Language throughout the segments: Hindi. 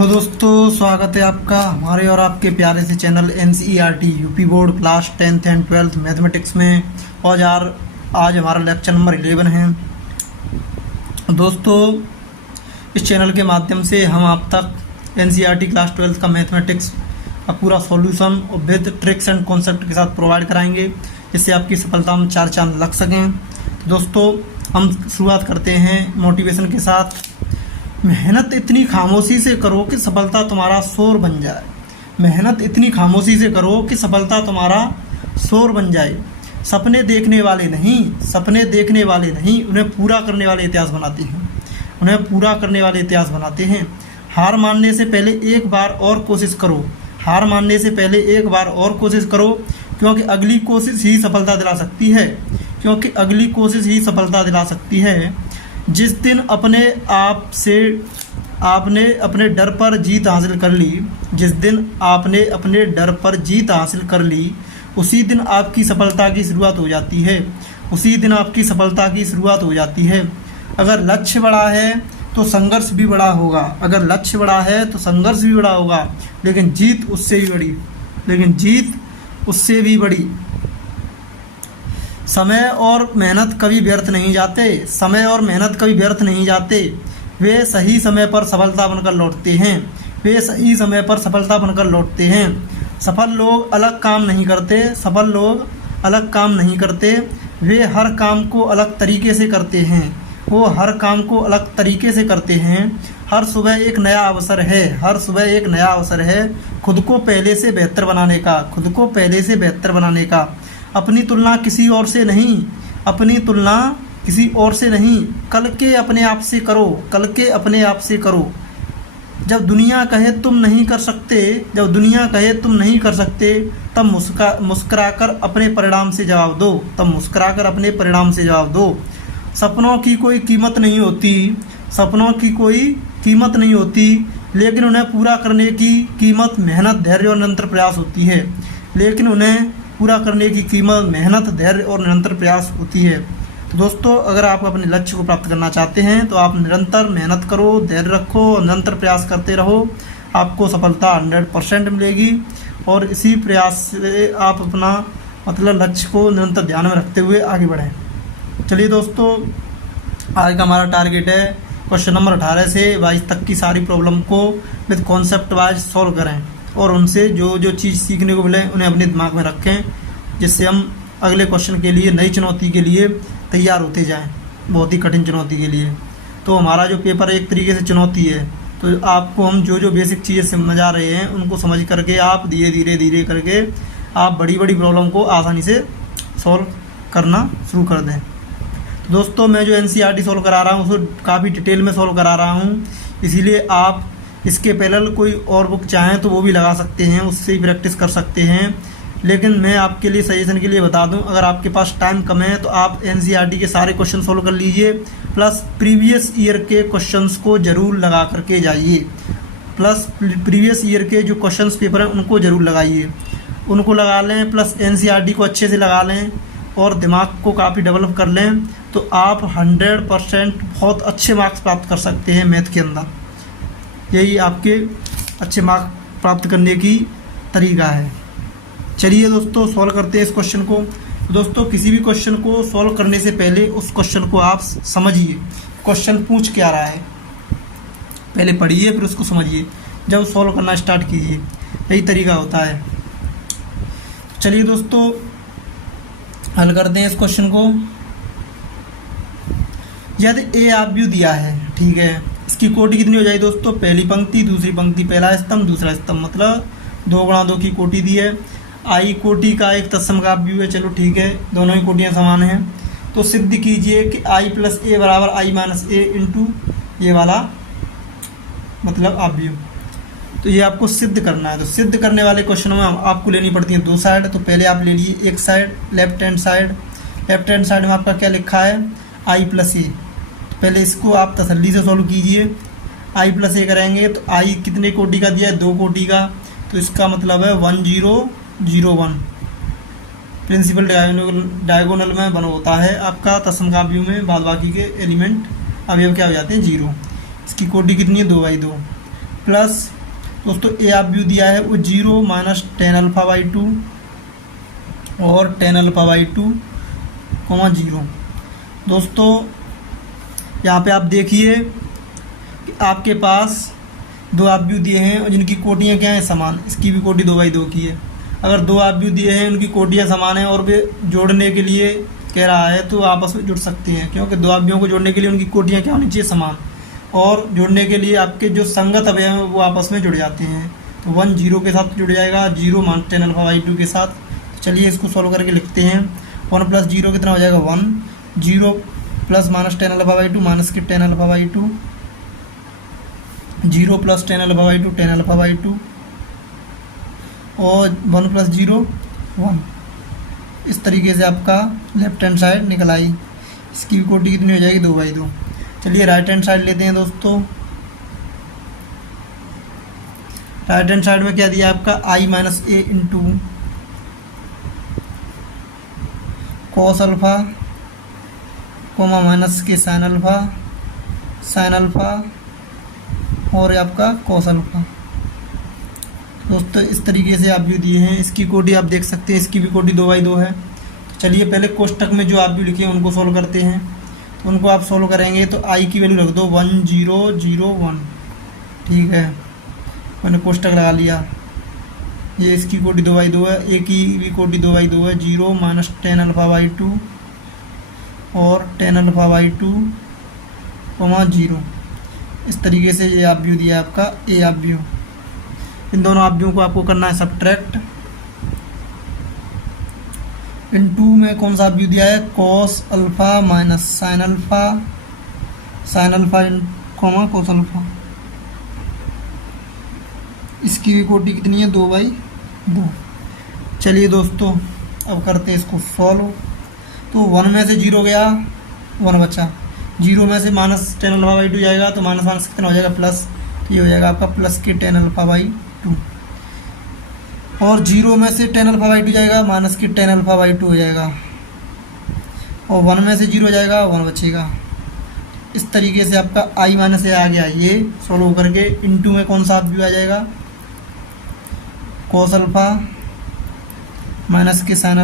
हेलो दोस्तों, स्वागत है आपका हमारे और आपके प्यारे से channel NCERT UP board class 10th and 12th mathematics में। और यार आज हमारा लेक्चर नंबर 11 है। दोस्तों, इस चैनल के माध्यम से हम आप तक NCERT क्लास 12th का मैथमेटिक्स का पूरा सॉल्यूशन और विद ट्रिक्स एंड कॉन्सेप्ट के साथ प्रोवाइड कराएंगे, जिससे आपकी सफलता में चार चांद लग सकें। तो दोस्तों, हम शुरुआत करते हैं मोटिवेशन के साथ। मेहनत इतनी खामोशी से करो कि सफलता तुम्हारा शोर बन जाए। मेहनत इतनी खामोशी से करो कि सफलता तुम्हारा शोर बन जाए। सपने देखने वाले नहीं, उन्हें पूरा करने वाले इतिहास बनाते हैं। हार मानने से पहले एक बार और कोशिश करो, क्योंकि अगली कोशिश ही सफलता दिला सकती है। जिस दिन आपने अपने डर पर जीत हासिल कर ली, उसी दिन आपकी सफलता की शुरुआत हो जाती है। अगर लक्ष्य बड़ा है तो संघर्ष भी बड़ा होगा, लेकिन जीत उससे भी बड़ी। समय और मेहनत कभी व्यर्थ नहीं जाते। वे सही समय पर सफलता बनकर लौटते हैं। सफल लोग अलग काम नहीं करते, वे हर काम को अलग तरीके से करते हैं। हर सुबह एक नया अवसर है खुद को पहले से बेहतर बनाने का। अपनी तुलना किसी और से नहीं, कल के अपने आप से करो। जब दुनिया कहे तुम नहीं कर सकते, तब मुस्कुराकर अपने परिणाम से जवाब दो। सपनों की कोई कीमत नहीं होती, लेकिन उन्हें पूरा करने की कीमत मेहनत, धैर्य और निरंतर प्रयास होती है। तो दोस्तों, अगर आप अपने लक्ष्य को प्राप्त करना चाहते हैं तो आप निरंतर मेहनत करो, धैर्य रखो और निरंतर प्रयास करते रहो। आपको सफलता 100% मिलेगी। और इसी प्रयास से आप अपना लक्ष्य को निरंतर ध्यान में रखते हुए आगे बढ़ें। चलिए दोस्तों, आज का हमारा टारगेट है क्वेश्चन नंबर 18 से 22 तक की सारी प्रॉब्लम को विद कॉन्सेप्ट वाइज सॉल्व करें, और उनसे जो चीज़ सीखने को मिले उन्हें अपने दिमाग में रखें, जिससे हम अगले क्वेश्चन के लिए, नई चुनौती के लिए तैयार होते जाएं, बहुत ही कठिन चुनौती के लिए। तो हमारा जो पेपर एक तरीके से चुनौती है, तो आपको हम जो बेसिक चीज़ें समझ आ रहे हैं उनको समझ करके आप धीरे करके आप बड़ी प्रॉब्लम को आसानी से सॉल्व करना शुरू कर दें। तो दोस्तों, मैं जो NCERT सॉल्व करा रहा हूँ उसको काफ़ी डिटेल में सॉल्व करा रहा हूँ, इसीलिए आप इसके पहले कोई और बुक चाहें तो वो भी लगा सकते हैं, उससे ही प्रैक्टिस कर सकते हैं। लेकिन मैं आपके लिए सजेशन के लिए बता दूं, अगर आपके पास टाइम कम है तो आप NCERT के सारे क्वेश्चन सोल्व कर लीजिए, प्लस प्रीवियस ईयर के क्वेश्चंस को ज़रूर लगा करके जाइए। प्लस प्रीवियस ईयर के जो क्वेश्चंस पेपर हैं उनको ज़रूर उनको लगा लें, प्लस NCERT को अच्छे से लगा लें और दिमाग को काफ़ी डेवलप कर लें, तो आप 100% बहुत अच्छे मार्क्स प्राप्त कर सकते हैं मैथ के अंदर। यही आपके अच्छे मार्क्स प्राप्त करने की तरीका है। चलिए दोस्तों, सॉल्व करते हैं इस क्वेश्चन को। दोस्तों, किसी भी क्वेश्चन को सॉल्व करने से पहले उस क्वेश्चन को आप समझिए, क्वेश्चन पूछ क्या रहा है, पहले पढ़िए फिर उसको समझिए, जब सॉल्व करना स्टार्ट कीजिए। यही तरीका होता है। चलिए दोस्तों, हल करते हैं इस क्वेश्चन को। यदि A आव्यूह दिया है, ठीक है, इसकी कोटि कितनी हो जाएगी दोस्तों? पहली पंक्ति, दूसरी पंक्ति, पहला स्तंभ, दूसरा स्तंभ, मतलब 2 × 2 की कोटि दी है। I कोटि का एक तत्सम का आव्यूह है, चलो ठीक है, दोनों ही कोटियाँ समान हैं। तो सिद्ध कीजिए कि I + A बराबर I - A इंटू ये वाला मतलब आव्यूह। तो ये आपको सिद्ध करना है। तो सिद्ध करने वाले क्वेश्चनों में आपको लेनी पड़ती है 2 साइड। तो पहले आप ले लीजिए एक साइड, लेफ्ट हैंड साइड में आपका क्या लिखा है? I + A। पहले इसको आप तसल्ली से सॉल्व कीजिए। I + A करेंगे तो I कितने कोटि का दिया है? 2 कोटि का। तो इसका मतलब है 1001। प्रिंसिपल डायगोनल में बना होता है आपका तत्सम का आव्यूह में, बाद बाकी के एलिमेंट अवयव क्या हो जाते हैं? 0। इसकी कोटि कितनी है? 2/2। प्लस दोस्तों ए आप व्यू दिया है वो 0 माइनस टेन अल्फा बाई 2 और टेन अल्फा बाई 2 कोमा 0। दोस्तों यहाँ पे आप देखिए कि आपके पास दो आप व्यू दिए हैं और जिनकी कोटियाँ क्या हैं, समान। इसकी भी कोटि 2/2 की है। अगर दो आप व्यू दिए हैं उनकी कोटियाँ समान हैं और वे जोड़ने के लिए कह रहा है तो आपस में जुड़ सकते हैं, क्योंकि दो आप व्यू को जोड़ने के लिए उनकी कोटियाँ क्या होनी चाहिए, समान। और जोड़ने के लिए आपके जो संगत अवयव हैं वो आपस में जुड़ जाते हैं। तो 1 0 के साथ जुड़ जाएगा, 0 मान टेन अल्फा बाई 2 के साथ। तो चलिए इसको सॉल्व करके लिखते हैं। 1 प्लस 0 कितना हो जाएगा 1, 0 plus minus tan alpha by 2 minus के tan alpha by 2, 0 plus tan alpha by 2 tan alpha by 2 और 1 प्लस 0 1। इस तरीके से आपका लेफ्ट हैंड साइड निकल आई। इसकी कोटि कितनी हो जाएगी 2/2। चलिए राइट हैंड साइड लेते हैं दोस्तों। राइट हैंड साइड में क्या दिया आपका i minus A into cos alpha comma minus के साइन अल्फा और आपका कॉस अल्फा। दोस्तों इस तरीके से आप व्यू दिए हैं। इसकी कोटि आप देख सकते हैं, इसकी भी कोटि 2/2 है। चलिए पहले कोष्टक में जो आप व्यू लिखे हैं उनको सोल्व करते हैं। तो उनको आप सोल्व करेंगे तो i की वैल्यू रख दो 1 0 0 1। ठीक है, मैंने कोष्टक लगा लिया। ये इसकी कोटि 2/2 है, ए की भी कोटि 2/2 है। 0 माइनस टेन अल्फा बाई 2 और टेन अल्फा बाई 2 कोमा 0। इस तरीके से ये आप व्यू दिया है आपका ए आप व्यू। इन दोनों आप व्यू को आपको करना है सब्ट्रैक्ट। इन 2 में कौन सा व्यू दिया है, cos alpha minus sine alpha in comma cos alpha. इसकी भी कोटि कितनी है 2/2। चलिए दोस्तों अब करते हैं इसको सॉल्व। तो 1 में से 0 गया, 1 बचा। 0 में से माइनस टेन अल्फा बाई 2 जाएगा तो माइनस माइनस कितना हो जाएगा प्लस। तो ये हो जाएगा आपका प्लस के टेन अल्फा बाई 2। और 0 में से टेन अल्फा बाई 2 जाएगा, माइनस की टेन अल्फा बाई 2 हो जाएगा। और 1 में से 0 जाएगा, 1 बचेगा। इस तरीके से आपका i माइनस ए आ गया। ये सॉल्व करके इनटू में कौन सा व्यू आ जाएगा, कॉस अल्फा माइनस के साइन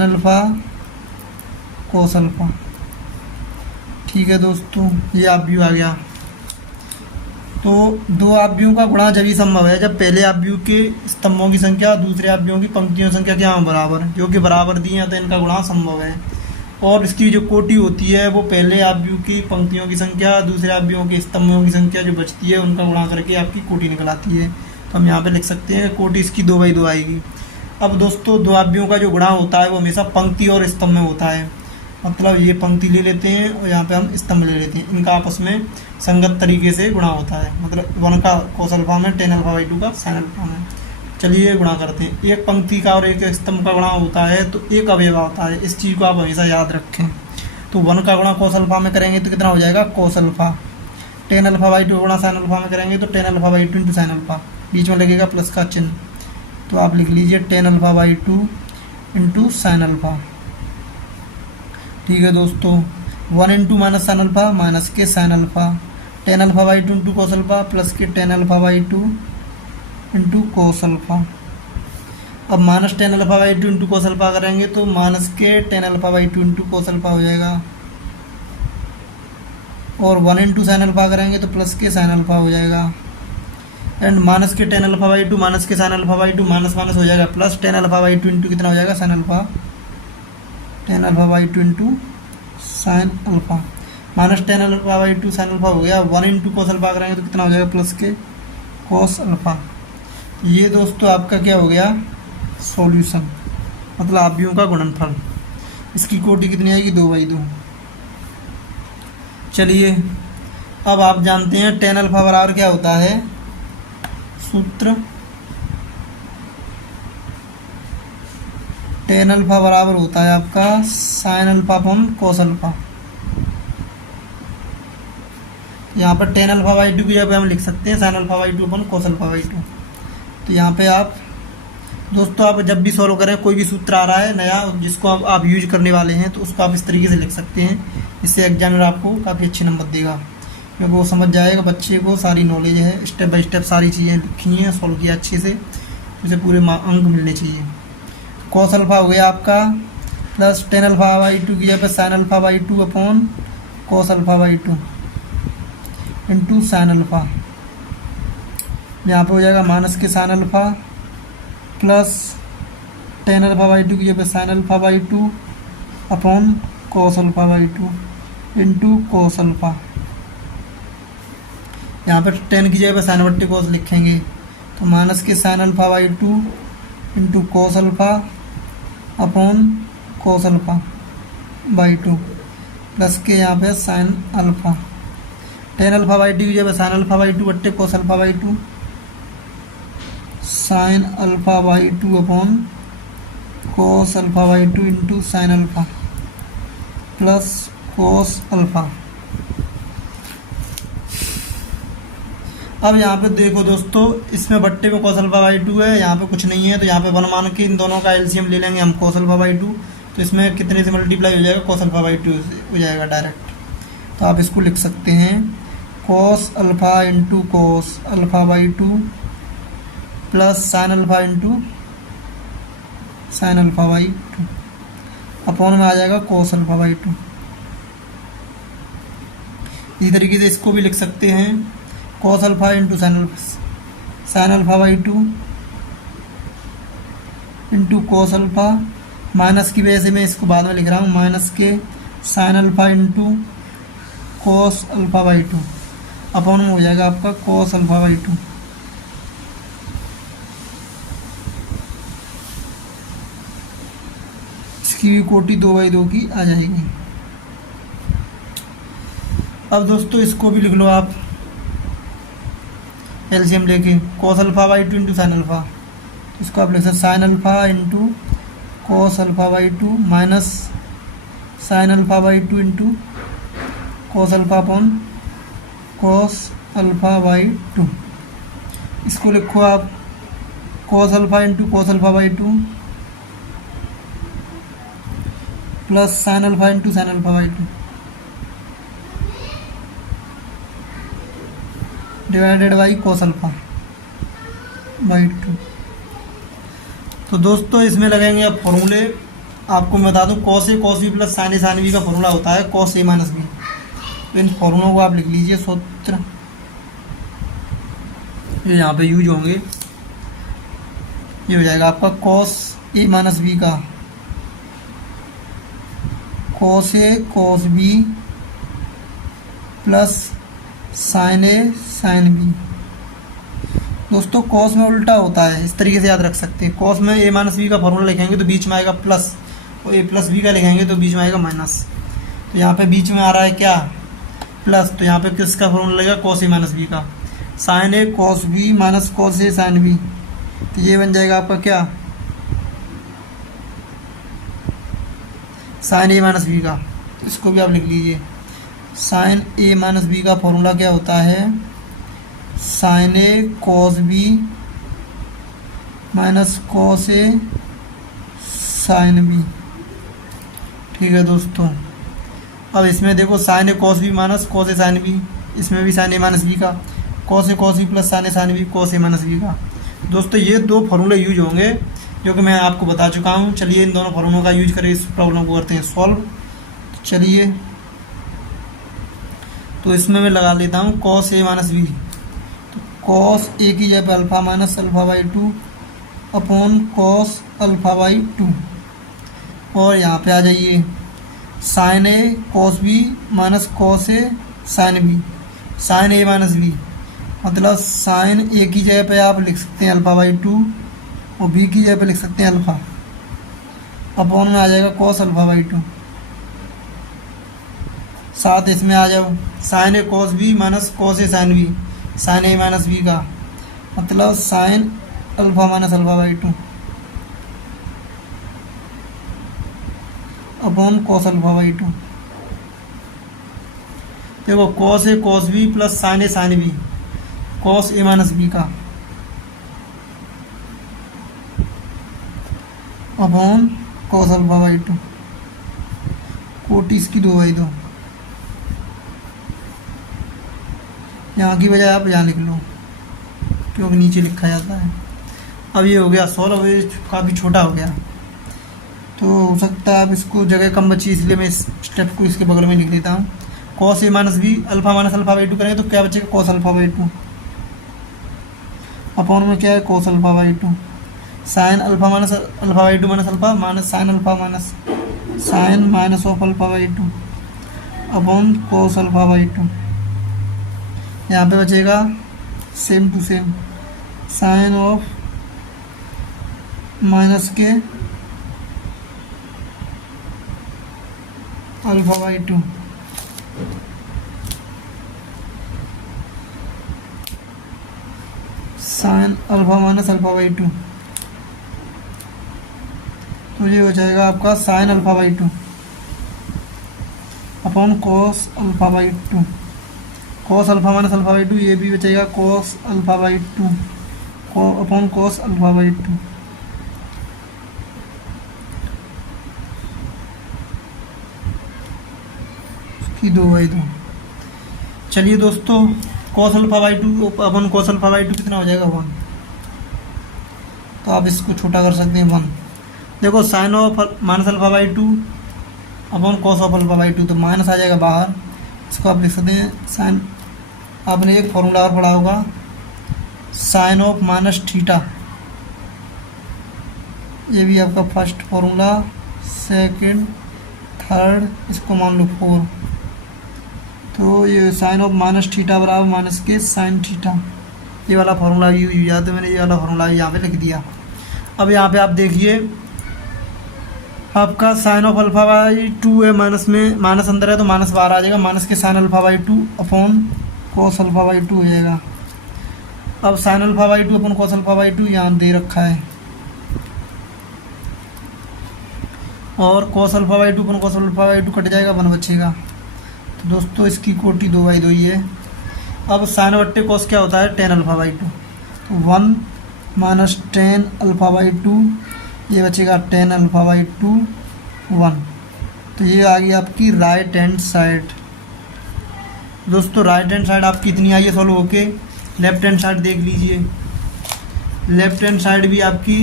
अल्फा कॉस अल्फा। ठीक है दोस्तों, ये आप व्यू आ गया। तो दो आप व्यू का गुणा जब ही संभव है जब पहले आप व्यू के स्तंभों की संख्या और दूसरे आप व्यू की पंक्तियों की संख्या क्या हो, बराबर। जो कि बराबर दी है तो इनका गुणा संभव है। और इसकी जो कोटि होती है वो पहले आप व्यू की पंक्तियों की संख्या, दूसरे आप व्यू के स्तंभों की संख्या जो बचती है उनका गुणा करके आपकी कोटि निकल आती है। तो हम यहाँ पे लिख सकते हैं कोटि इसकी 2/2 आएगी। अब दोस्तों दो आप व्यू का जो गुणा होता है वो हमेशा पंक्ति और स्तंभ में होता है। मतलब ये पंक्ति ले लेते हैं और यहाँ पे हम स्तंभ ले लेते हैं। इनका आपस में संगत तरीके से गुणा होता है। मतलब 1 का कॉस अल्फा में, टेन अल्फा बाई 2 का साइन अल्फा में। चलिए गुणा करते हैं। एक पंक्ति का और एक स्तंभ का गुणा होता है तो एक अवयव होता है। इस चीज़ को आप हमेशा याद रखें। तो 1 का गुणा कॉस अल्फा में करेंगे तो कितना हो जाएगा, cos alpha. Tan alpha by 2 गुणा साइन अल्फा में करेंगे तो tan alpha by 2 into sine alpha. बीच में लगेगा प्लस का चिन्ह, तो आप लिख लीजिए tan alpha by 2 into sine alpha. ठीक है दोस्तों, 1 into minus sine alpha minus के sine alpha, tan alpha by 2 into cos alpha plus के tan alpha by 2 into cos alpha. अब minus tan alpha by 2 into cos alpha करेंगे तो माइनस के tan alpha by 2 into cos alpha हो जाएगा। और 1 इंटू साइन अल्फा करेंगे तो प्लस के साइन अल्फा हो जाएगा। एंड माइनस के टेन अल्फा बाई 2 माइनस के sine alpha by 2 minus minus हो जाएगा plus tan alpha by 2 into कितना हो जाएगा, sign alpha. Tan alpha by 2 into sine alpha minus tan alpha by 2 sine alpha हो गया। 1 इंटू कॉस अल्फा करेंगे तो कितना हो जाएगा, प्लस के कॉस अल्फा। ये दोस्तों आपका क्या हो गया, सॉल्यूशन। मतलब आप व्यू का गुणनफल। इसकी कोटि कितनी आएगी, 2/2। चलिए अब आप जानते हैं टेन अल्फा बराबर क्या होता है, सूत्र टेन अल्फा बराबर होता है आपका sine alpha upon cos alpha. यहाँ पर टेन अल्फा बाई 2 की जगह हम लिख सकते हैं sign alpha by 2 upon cos alpha by 2। तो यहाँ पे आप दोस्तों आप जब भी सॉल्व करें, कोई भी सूत्र आ रहा है नया जिसको आप यूज करने वाले हैं तो उसको आप इस तरीके से लिख सकते हैं। इससे एग्जामिनर आपको काफ़ी अच्छे नंबर देगा। क्योंकि वो समझ जाएगा, बच्चे को सारी नॉलेज है, स्टेप बाय स्टेप सारी चीज़ें लिखी हैं, सॉल्व किया अच्छे से, उसे पूरे अंक मिलने चाहिए। कॉस अल्फा हो गया आपका plus tan alpha by to की जगह sign alpha by two upon cos alpha by two into sine alpha. यहाँ पे हो जाएगा माइनस के sine alpha plus tan alpha by to की जगह sign alpha by two upon cos alpha by two into cos alpha. यहाँ पर 10 की जगह पर साइन बट्टे कॉस लिखेंगे तो माइनस के sine alpha by two into cos alpha upon cos alpha by two plus के यहाँ पे sine alpha. 10 alpha by to की जगह साइन अल्फा बाई टू बट्टे cos alpha by two sine alpha by two upon cos alpha by two into sine alpha plus cos alpha. अब यहाँ पे देखो दोस्तों, इसमें बट्टे में कॉस अल्फा बाई टू है, यहाँ पे कुछ नहीं है, तो यहाँ पे 1 मान के इन दोनों का एलसीएम ले लेंगे हम कॉस अल्फा बाई टू। तो इसमें कितने से मल्टीप्लाई हो जाएगा, कॉस अल्फा बाई टू हो जाएगा डायरेक्ट। तो आप इसको लिख सकते हैं cos alpha into cos alpha by two plus sine alpha into sine alpha by two upon में आ जाएगा कॉस अल्फा बाई टू। इसी तरीके से इसको भी लिख सकते हैं cos alpha into sine alpha by two into cos alpha, minus की वजह से मैं इसको बाद में लिख रहा हूँ, माइनस के sine alpha into cos alpha by two upon में हो जाएगा आपका कॉस अल्फा बाई टू। इसकी भी कोटि 2/2 की आ जाएगी। अब दोस्तों इसको भी लिख लो आप एलसीएम लेके, cos alpha by two into sine alpha, तो इसको आप लिख सकते sine alpha into cos alpha by two minus sine alpha by two into cos alpha upon cos alpha by to. इसको लिखो आप cos alpha into cos alpha by two plus sine alpha into sine alpha by two divided by cos alpha by two. तो दोस्तों इसमें लगेंगे अब फॉर्मूले, आपको मैं बता दूं cos A cos B plus sign A sine B का फॉर्मूला होता है कॉस ए माइनस बी। तो इन फॉर्मूलों को आप लिख लीजिए, सूत्र जो यहाँ पे यूज होंगे, ये हो जाएगा आपका कॉस ए माइनस बी का cos A cos B plus sign A sine B. दोस्तों कॉस में उल्टा होता है, इस तरीके से याद रख सकते हैं। कॉस में ए माइनस बी का फॉर्मूला लिखेंगे तो बीच में आएगा प्लस, और ए प्लस बी का लिखेंगे तो बीच में आएगा माइनस। तो यहाँ पे बीच में आ रहा है क्या, प्लस, तो यहाँ पे किसका फॉर्मूला लगेगा, कॉस ए माइनस बी का, sign A cos B minus cos A sine B. तो ये बन जाएगा आपका क्या, साइन ए माइनस बी का। इसको भी आप लिख लीजिए, साइन ए माइनस बी का फॉर्मूला क्या होता है, sign A cos B minus cos A sine B. ठीक है दोस्तों, अब इसमें देखो sign A cos B minus cos A sine B, इसमें भी साइन ए माइनस बी का, cos A cos B plus sign A sine B cos A minus B का। दोस्तों ये दो फॉर्मूले यूज होंगे जो कि मैं आपको बता चुका हूँ। चलिए इन दोनों फॉर्मूलों का यूज करें, इस प्रॉब्लम को करते हैं सॉल्व। तो चलिए, तो इसमें मैं लगा लेता हूँ कॉस ए माइनस बी, तो कॉस ए की जगह alpha minus alpha by two upon cos alpha by two, और यहाँ पे आ जाइए sign A cos B minus cos A sine B, sign A minus B मतलब साइन ए की जगह पे आप लिख सकते हैं अल्फ़ा बाई टू, और बी की जगह पे लिख सकते हैं अल्फ़ा, अपॉन में आ जाएगा कॉस अल्फ़ा बाई टू। साथ इसमें आ जाओ sign A cos B minus cos A sine B, sign A minus B का मतलब sine alpha minus alpha by two upon cos alpha by two. देखो cos A cos B plus sign A sine B cos A minus B का upon cos alpha by two, कोटि इसकी 2/2। यहाँ की बजाय आप यहाँ लिख लो, क्योंकि नीचे लिखा जाता है। अब ये हो गया 16, अब ये काफ़ी छोटा हो गया, तो हो सकता है अब इसको जगह कम बची, इसलिए मैं इस स्टेप को इसके बगल में लिख लेता हूँ। Cos A minus B alpha minus alpha by two करेंगे तो क्या बचेगा, cos alpha by two upon में क्या है, cos alpha by two sine alpha minus alpha by two minus alpha minus sine alpha minus sine minus of alpha by two upon cos alpha by two. यहाँ पे बचेगा same to same sine of minus के alpha by two sine alpha minus alpha by two, तो ये हो जाएगा आपका sign alpha by two upon cos alpha by to, cos alpha minus alpha by to, ये भी बचेगा cos alpha by two upon cos alpha by to. की 2/2। चलिए दोस्तों, cos alpha by two upon cos alpha by to कितना हो जाएगा 1, तो आप इसको छोटा कर सकते हैं 1। देखो sine of minus alpha by two upon cos of alpha by two, तो माइनस आ जाएगा बाहर, इसको आप लिख सकते हैं साइन, आपने एक फॉर्मूला और पढ़ा होगा साइन ऑफ माइनस थीटा, ये भी आपका फर्स्ट फॉर्मूला, सेकंड, थर्ड, इसको मान लो 4, तो ये साइन ऑफ माइनस थीटा बराबर माइनस के साइन थीटा, ये वाला फार्मूला यूज हुआ, तो मैंने ये वाला फार्मूला यहाँ पे लिख दिया। अब यहाँ पे आप देखिए आपका sine of alpha by two है, माइनस में माइनस अंदर है तो माइनस बाहर आ जाएगा, माइनस के sine alpha by two upon cos alpha by two हो जाएगा। अब sine alpha by two upon cos alpha by two यहाँ दे रखा है, और cos alpha by two upon cos alpha by two cut जाएगा, 1 बचेगा। तो दोस्तों इसकी कोटि 2/2 ही है। अब साइन बट्टे कॉस क्या होता है, टेन अल्फा बाई टू, तो 1 minus tan alpha by to, ये बचेगा टेन अल्फा बाई टू 1, तो ये आ गई आपकी राइट हैंड साइड। दोस्तों राइट हैंड साइड आपकी इतनी आई है सॉल्व होके, लेफ्ट हैंड साइड देख लीजिए, लेफ्ट हैंड साइड भी आपकी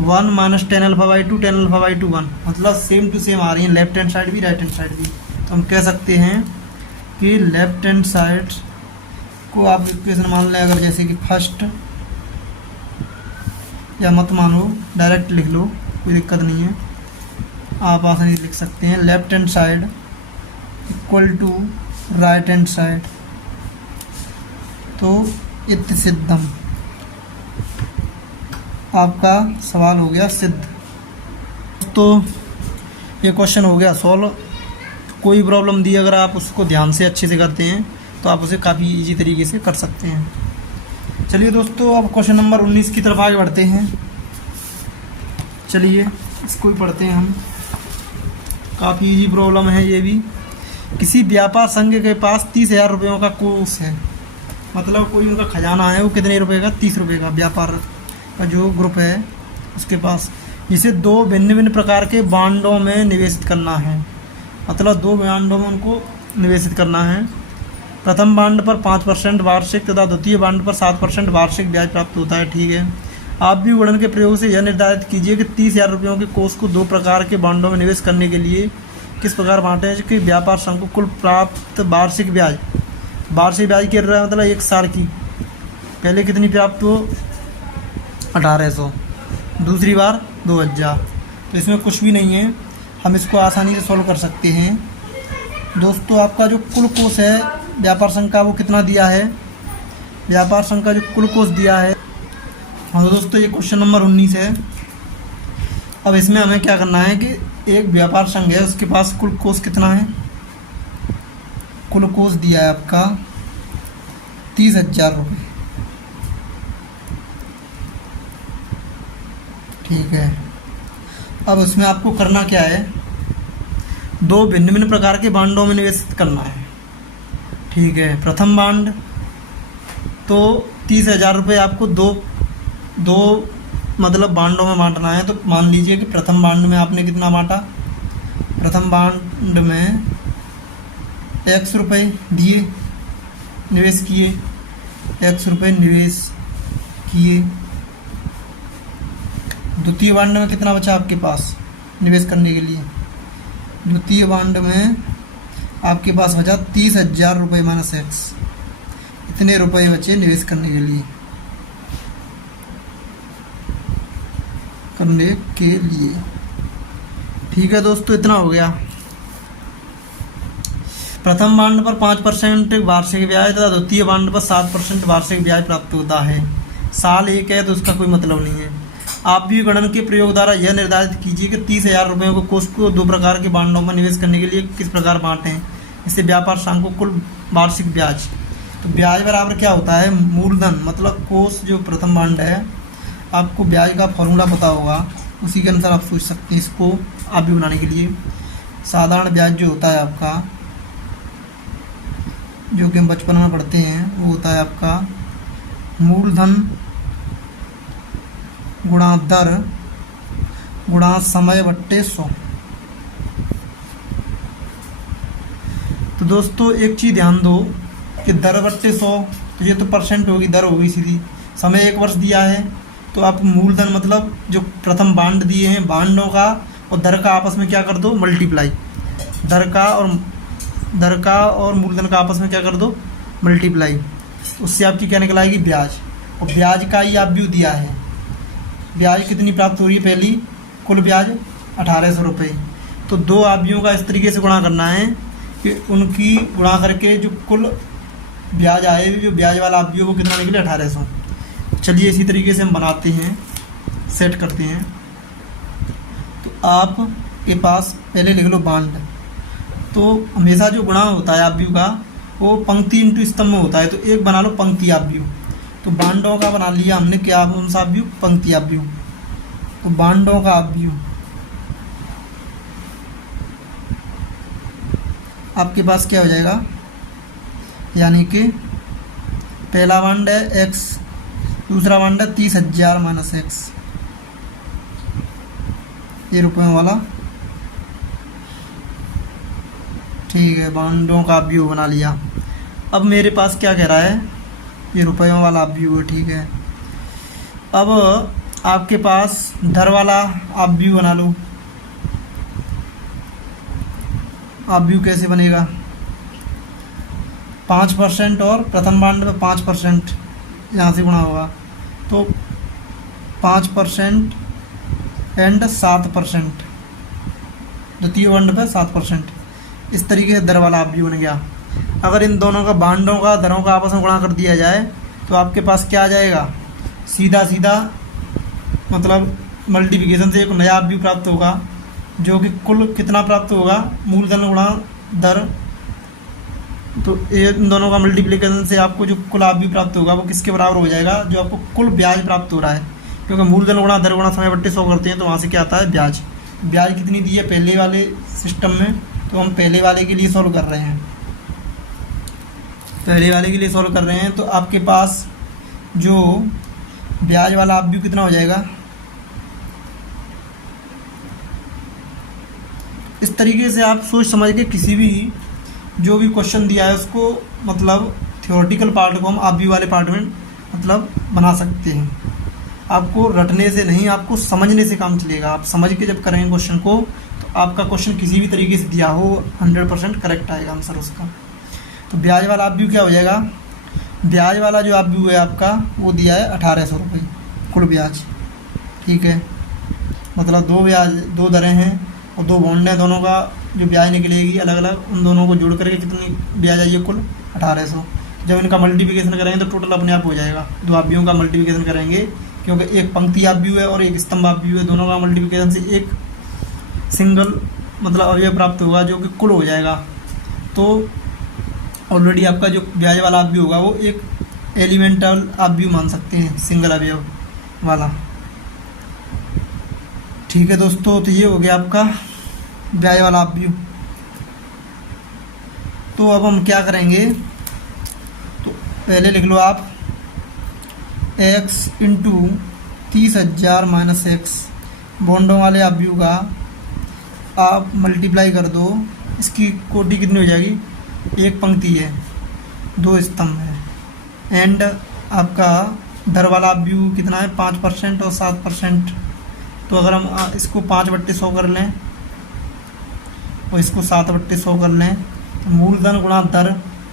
1 minus tan alpha by to, ten alpha by to 1, मतलब सेम टू सेम आ रही है लेफ्ट हैंड साइड भी राइट हैंड साइड भी। तो हम कह सकते हैं कि लेफ्ट हैंड साइड को आप इक्वेशन मान लें, अगर जैसे कि फर्स्ट, या मत मानो डायरेक्ट लिख लो, कोई दिक्कत नहीं है, आप आसानी से लिख सकते हैं left hand side equal to right hand side, तो इत्त सिद्धम, आपका सवाल हो गया सिद्ध। तो ये क्वेश्चन हो गया सॉल्व। कोई प्रॉब्लम दी अगर आप उसको ध्यान से अच्छे से करते हैं तो आप उसे काफ़ी इजी तरीके से कर सकते हैं। चलिए दोस्तों अब क्वेश्चन नंबर 19 की तरफ आगे बढ़ते हैं। चलिए इसको ही पढ़ते हैं हम, काफ़ी इजी प्रॉब्लम है ये भी। किसी व्यापार संघ के पास 30,000 रुपयों का कोष है, मतलब कोई उनका खजाना है, वो कितने रुपए का, 30 रुपये का व्यापार का जो ग्रुप है उसके पास, इसे 2 भिन्न भिन्न प्रकार के बॉन्डों में निवेशित करना है, मतलब 2 बॉन्डों में उनको निवेशित करना है। प्रथम बॉन्ड पर 5% वार्षिक तथा द्वितीय बॉन्ड पर 7% वार्षिक ब्याज प्राप्त होता है। ठीक है, आप भी गुणन के प्रयोग से यह निर्धारित कीजिए कि 30,000 रुपयों के कोष को 2 प्रकार के बॉन्डों में निवेश करने के लिए किस प्रकार बांटें कि व्यापार संघ को कुल प्राप्त वार्षिक ब्याज की रहा है, मतलब 1 साल की पहले कितनी प्राप्त हो, 1800, दूसरी बार 2000। तो इसमें कुछ भी नहीं है, हम इसको आसानी से सॉल्व कर सकते हैं। दोस्तों आपका जो कुल कोष है व्यापार संघ का वो कितना दिया है, व्यापार संघ का जो कुल कोष दिया है, हाँ तो दोस्तों ये क्वेश्चन नंबर 19 है। अब इसमें हमें क्या करना है कि एक व्यापार संघ है उसके पास कुल कोष कितना है, कुल कोष दिया है आपका 30,000 रुपये। ठीक है, अब उसमें आपको करना क्या है, 2 भिन्न भिन्न प्रकार के बॉन्डों में निवेशित करना है। ठीक है, प्रथम बॉन्ड तो 30,000 रुपये आपको दो मतलब बॉन्डों में बांटना है। तो मान लीजिए कि प्रथम बॉन्ड में आपने कितना बांटा, प्रथम बॉन्ड में X रुपये दिए, निवेश किए, x रुपये निवेश किए। द्वितीय बांड में कितना बचा आपके पास निवेश करने के लिए? द्वितीय बांड में आपके पास बचा 30,000 रुपये माइनस x। इतने रुपए बचे निवेश करने के लिए, ठीक है दोस्तों, इतना हो गया। प्रथम बांड पर 5% वार्षिक ब्याज तथा द्वितीय बांड पर 7% वार्षिक ब्याज प्राप्त होता है। साल एक है तो उसका कोई मतलब नहीं है। आप भी गणन के प्रयोग द्वारा यह निर्धारित कीजिए कि 30,000 रुपये को कोष को दो प्रकार के बांडों में निवेश करने के लिए किस प्रकार बांटें। इससे व्यापार शांक को कुल वार्षिक ब्याज, तो ब्याज बराबर क्या होता है? मूलधन, मतलब कोष जो प्रथम बांड है, आपको ब्याज का फॉर्मूला पता होगा, उसी के अनुसार आप सोच सकते हैं इसको आप भी बनाने के लिए। साधारण ब्याज जो होता है आपका, जो कि हम बचपन में पढ़ते हैं, वो होता है आपका मूलधन गुणा दर गुणा समय बट्टे 100। तो दोस्तों एक चीज़ ध्यान दो कि दर बट्टे 100, तो ये तो परसेंट होगी, दर होगी सीधी। समय 1 वर्ष दिया है तो आप मूलधन मतलब जो प्रथम बांड दिए हैं बांडों का और दर का आपस में क्या कर दो? मल्टीप्लाई। दर का और मूलधन का आपस में क्या कर दो? मल्टीप्लाई। उससे आपकी क्या निकल आएगी? ब्याज। और ब्याज का ही आप भी दिया है। ब्याज कितनी प्राप्त हो रही है? पहली कुल ब्याज 1800 रुपये। तो दो आबियों का इस तरीके से गुणा करना है कि उनकी गुणा करके जो कुल ब्याज आए, जो ब्याज वाला आबियों वो कितना निकले? 1800। चलिए इसी तरीके से हम बनाते हैं, सेट करते हैं। तो आप के पास पहले लिख लो बांड। तो हमेशा जो गुणा होता है आबियों का वो पंक्ति इंटू स्तंभ में होता है, तो एक बना लो पंक्ति आबियों। तो बांडों का बना लिया हमने क्या? कौन सा आबियों? पंक्ति आबियों। तो बांडों का आबियों आपके पास क्या हो जाएगा? यानी कि पहला बांड है x, दूसरा बांड है 30,000 माइनस x, ये रुपयों वाला, ठीक है। बांडों का व्यू बना लिया। अब मेरे पास क्या कह रहा है? ये रुपयों वाला व्यू है, ठीक है। अब आपके पास दर वाला आप व्यू बना लो। आप व्यू कैसे बनेगा? 5% और प्रथम बांड में 5% यहाँ से गुणा होगा, तो 5% एंड 7%, द्वितीय बांड पे 7%। इस तरीके से दर वाला आप व्यू बन गया। अगर इन दोनों का बांडों का दरों का आपस में गुणा कर दिया जाए तो आपके पास क्या आ जाएगा? सीधा सीधा मतलब मल्टीप्लिकेशन से एक नया व्यू प्राप्त होगा, जो कि कुल कितना प्राप्त होगा? मूलधन गुणा दर। तो इन दोनों का मल्टीप्लिकेशन से आपको जो कुल आप भी प्राप्त होगा वो किसके बराबर हो जाएगा? जो आपको कुल ब्याज प्राप्त हो रहा है, क्योंकि मूलधन गुणा दर गुणा समय बट्टे 100 करते हैं, तो वहाँ से क्या आता है? ब्याज। ब्याज कितनी दी है पहले वाले सिस्टम में? तो हम पहले वाले के लिए सॉल्व कर रहे हैं, पहले वाले के लिए सॉल्व कर रहे हैं। तो आपके पास जो ब्याज वाला आप भी कितना हो जाएगा? इस तरीके से आप सोच समझ के किसी भी जो भी क्वेश्चन दिया है उसको मतलब थ्योरेटिकल पार्ट को हम आप भी वाले पार्ट में मतलब बना सकते हैं। आपको रटने से नहीं, आपको समझने से काम चलेगा। आप समझ के जब करेंगे क्वेश्चन को तो आपका क्वेश्चन किसी भी तरीके से दिया हो 100% करेक्ट आएगा आंसर उसका। तो ब्याज वाला आप व्यू क्या हो जाएगा? ब्याज वाला जो आप व्यू है आपका वो दिया है 1800 रुपये कुल ब्याज, ठीक है। मतलब दो दरें हैं और दो बॉन्ड हैं, दोनों का जो ब्याज निकलेगी अलग अलग, उन दोनों को जोड़ करके कितनी ब्याज आई है? कुल 1800। जब इनका मल्टीप्लिकेशन करेंगे तो टोटल अपने आप हो जाएगा। दो आव्यूहों का मल्टीप्लिकेशन करेंगे, क्योंकि एक पंक्ति आव्यूह है और एक स्तंभ आव्यूह है, दोनों का मल्टीप्लिकेशन से एक सिंगल मतलब अवयव प्राप्त होगा जो कि कुल हो जाएगा। तो ऑलरेडी आपका जो ब्याज वाला आव्यूह होगा वो एक एलिमेंटल आव्यूह मान सकते हैं, सिंगल अवयव वाला, ठीक है दोस्तों। तो ये हो गया आपका ब्याज वाला आव्यूह। तो अब हम क्या करेंगे? तो पहले लिख लो आप x इंटू 30,000 माइनस x, बॉन्डों वाले आव्यूह का आप मल्टीप्लाई कर दो। इसकी कोटि कितनी हो जाएगी? एक पंक्ति है 2 स्तंभ है। एंड आपका दर वाला व्यू कितना है 5% और 7%। तो अगर हम इसको 5/100 कर लें और इसको 7/100 कर लें तो मूलधन गुणा दर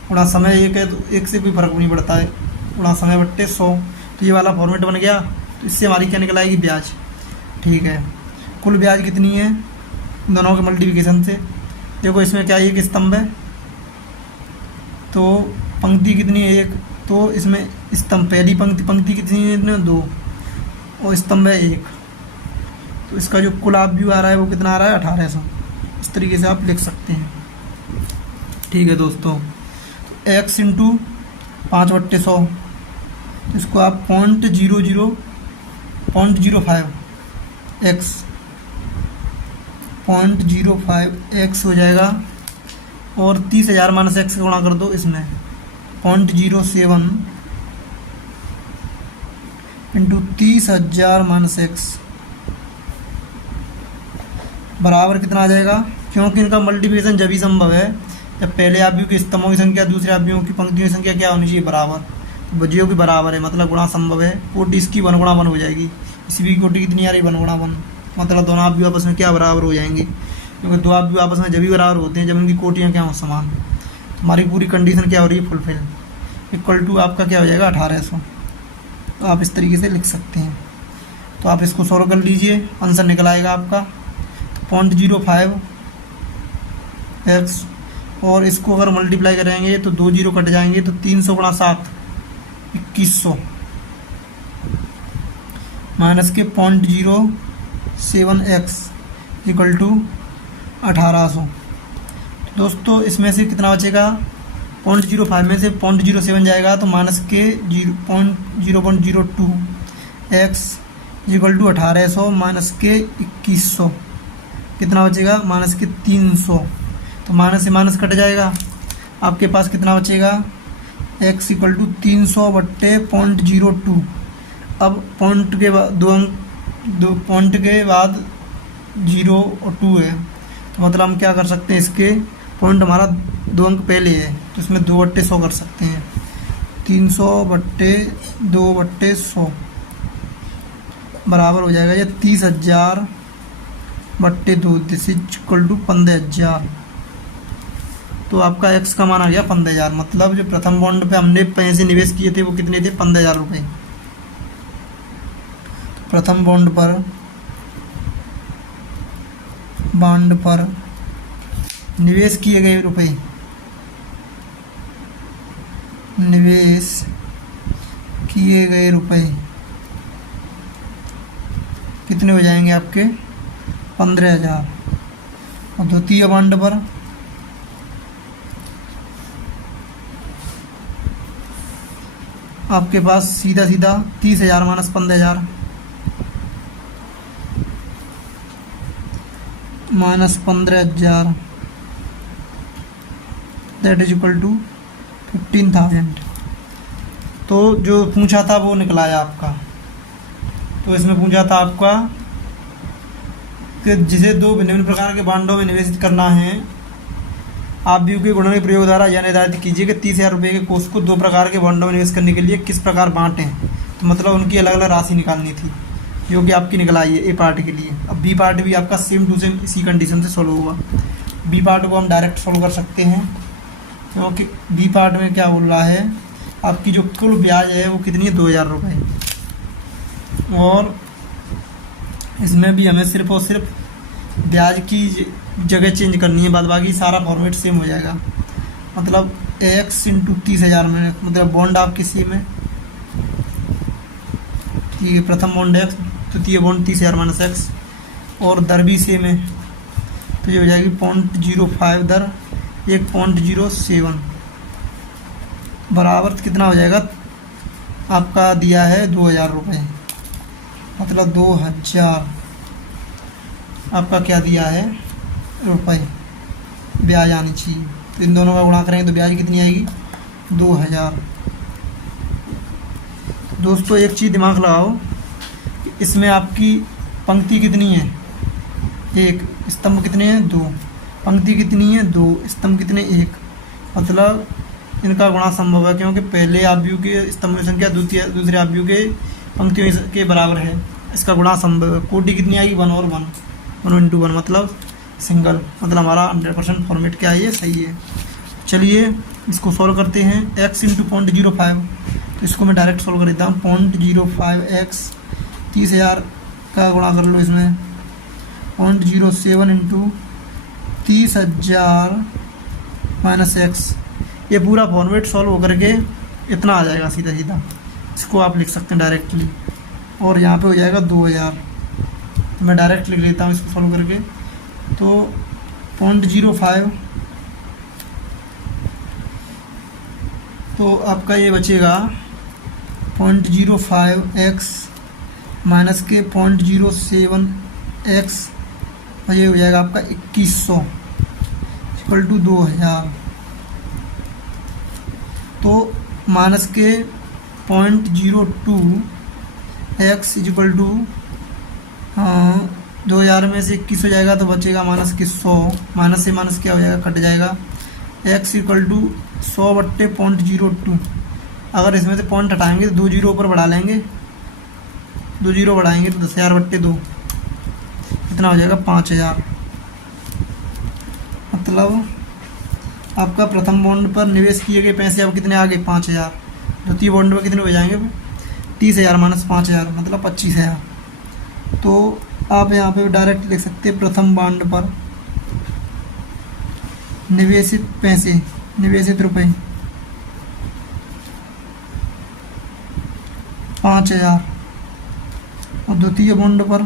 गुणा समय एक है, तो एक से कोई फर्क नहीं पड़ता है, गुणा समय बट्टे 100। तो ये वाला फॉर्मेट बन गया। तो इससे हमारी क्या निकल आएगी ब्याज। ठीक है, कुल ब्याज कितनी है दोनों के मल्टीप्लिकेशन से। देखो इसमें क्या एक स्तंभ है तो पंक्ति कितनी है एक, तो इसमें स्तंभ पहली पंक्ति कितनी है इसमें 2 और स्तंभ है 1। तो इसका जो कुल आप व्यू आ रहा है वो कितना आ रहा है 1800। इस तरीके से आप लिख सकते हैं। ठीक है दोस्तों, x इंटू 5/100, इसको आप 0.05 x 0.05 x हो जाएगा। और 30,000 माइनस एक्स गुणा कर दो इसमें 0.07 इंटू 30,000 माइनस एक्स बराबर कितना आ जाएगा। क्योंकि इनका मल्टीप्लिकेशन जब ही संभव है जब पहले आव्यूह के स्तंभों की संख्या दूसरे आव्यूहों की पंक्तियों की संख्या क्या होनी चाहिए बराबर। तो बजियों की बराबर है मतलब गुणा संभव है। कोटि इसकी 1 गुणा 1 हो जाएगी। इसी भी कोटि कितनी आ रही 1 गुणा 1, मतलब दोनों आव्यूह आपस में क्या बराबर हो जाएंगे। क्योंकि दो आव्यूह आपस में जब भी बराबर होते हैं जब उनकी कोटियाँ क्या हो समान। तो हमारी पूरी कंडीशन क्या हो रही है फुलफिल। इक्वल टू आपका क्या हो जाएगा 1800। तो आप इस तरीके से लिख सकते हैं। तो आप इसको सॉल्व कर लीजिए, आंसर निकल आएगा आपका 0.05 x। और इसको अगर मल्टीप्लाई करेंगे तो 2 जीरो कट जाएंगे तो 300 गुणा 7 2100 माइनस के 0.07 x इक्वल टू 1800। दोस्तों इसमें से कितना बचेगा 0.05 में से 0.07 जाएगा तो माइनस के 0.02 x इक्वल टू 1800 माइनस के 2100 कितना बचेगा माइनस के 300। तो माइनस से माइनस कट जाएगा, आपके पास कितना बचेगा x इक्वल टू 300/0.02। अब पॉइंट के बाद 2 अंक, 2 पॉइंट के बाद 0 और 2 है तो मतलब हम क्या कर सकते हैं, इसके पॉइंट हमारा 2 अंक पहले है तो इसमें 2/100 कर सकते हैं। 300/2/100 बराबर हो जाएगा ये 30,000/2, दिस इज इक्वल टू 15,000। तो आपका x का मान आ गया 15,000। मतलब जो प्रथम बॉन्ड पे हमने पैसे निवेश किए थे वो कितने थे 15,000 रुपये। प्रथम बॉन्ड पर निवेश किए गए रुपए, निवेश किए गए रुपए कितने हो जाएंगे आपके 15,000। और द्वितीय बॉन्ड पर आपके पास सीधा 30,000 minus 15,000 minus 15,000 that is equal to 15,000। तो जो पूछा था वो निकला है आपका। तो इसमें पूछा था आपका कि जिसे 2 भिन्न प्रकार के बॉन्डों में निवेशित करना है, आप भी के गुणन के प्रयोग द्वारा यह निर्धारित कीजिए कि 30,000 रुपये के कोष को 2 प्रकार के बॉन्डों में निवेश करने के लिए किस प्रकार बांटें। तो मतलब उनकी अलग अलग राशि निकालनी थी जो कि आपकी निकल आई है ए पार्ट के लिए। अब बी पार्ट भी आपका सेम टू सेम इसी कंडीशन से सॉल्व होगा। बी पार्ट को हम डायरेक्ट सॉल्व कर सकते हैं क्योंकि बी पार्ट में क्या बोल रहा है, आपकी जो कुल ब्याज है वो कितनी है 2,000 रुपये। और इसमें भी हमें सिर्फ और सिर्फ ब्याज की जगह चेंज करनी है, बाद बाकी सारा फॉर्मेट सेम हो जाएगा। मतलब x इंटू 30,000 में मतलब बॉन्ड आपकी सेम है। ठीक है, प्रथम बॉन्ड x, द्वितीय बॉन्ड 30,000 माइनस x और दर भी सेम है। तो ये हो जाएगी 0.05 दर 1.07 बराबर कितना हो जाएगा, आपका दिया है 2,000 रुपये। मतलब 2,000 आपका क्या दिया है रुपये ब्याज आनी चाहिए। तो इन दोनों का गुणा करेंगे तो ब्याज कितनी आएगी 2,000। दोस्तों एक चीज़ दिमाग लगाओ, इसमें आपकी पंक्ति कितनी है 1, स्तंभ कितने हैं 2, पंक्ति कितनी है 2, स्तंभ कितने 1। मतलब इनका गुणा संभव है क्योंकि पहले आव्यूह के स्तंभ की संख्या दूसरे आव्यूह के पंक्तियों के बराबर है। इसका गुणा संभव है। कोटि कितनी आएगी? 1 और 1, 1 इंटू 1 मतलब सिंगल, मतलब हमारा 100% फॉर्मेट क्या है, ये सही है। चलिए इसको सॉल्व करते हैं। x इंटू 0.05, तो इसको मैं डायरेक्ट सॉल्व कर देता हूँ। 0.05x 30,000 का गुणा कर लो इसमें, 0.07 इंटू 30,000 माइनस x, ये पूरा फॉर्मेट सॉल्व होकर के इतना आ जाएगा सीधा सीधा। इसको आप लिख सकते हैं डायरेक्टली, और यहाँ पे हो जाएगा 2,000। तो मैं डायरेक्ट लिख लेता हूँ इसको सॉल्व करके। तो 0.05, तो आपका ये बचेगा 0.05x माइनस के 0.07x, और ये हो जाएगा आपका 2100 इक्वल टू 2,000। तो माइनस के 0.02x इक्वल टू 2,000 में से 21 हो जाएगा, तो बचेगा माइनस के 100, माइनस से माइनस क्या हो जाएगा, कट जाएगा। x इक्वल टू 100/0.02, अगर इसमें से पॉइंट हटाएंगे तो 2 जीरो ऊपर बढ़ा लेंगे, 2 जीरो बढ़ाएंगे तो 10,000/2, कितना हो जाएगा 5,000। मतलब आपका प्रथम बॉन्ड पर निवेश किए गए पैसे अब कितने आ गए? 5,000। द्वितीय बॉन्ड पर कितने हो जाएंगे? 30,000 माइनस 5,000 मतलब 25,000। तो आप यहाँ पे डायरेक्ट लिख सकते हैं प्रथम बॉन्ड पर निवेशित पैसे, निवेशित रुपए 5,000, और द्वितीय बॉन्ड पर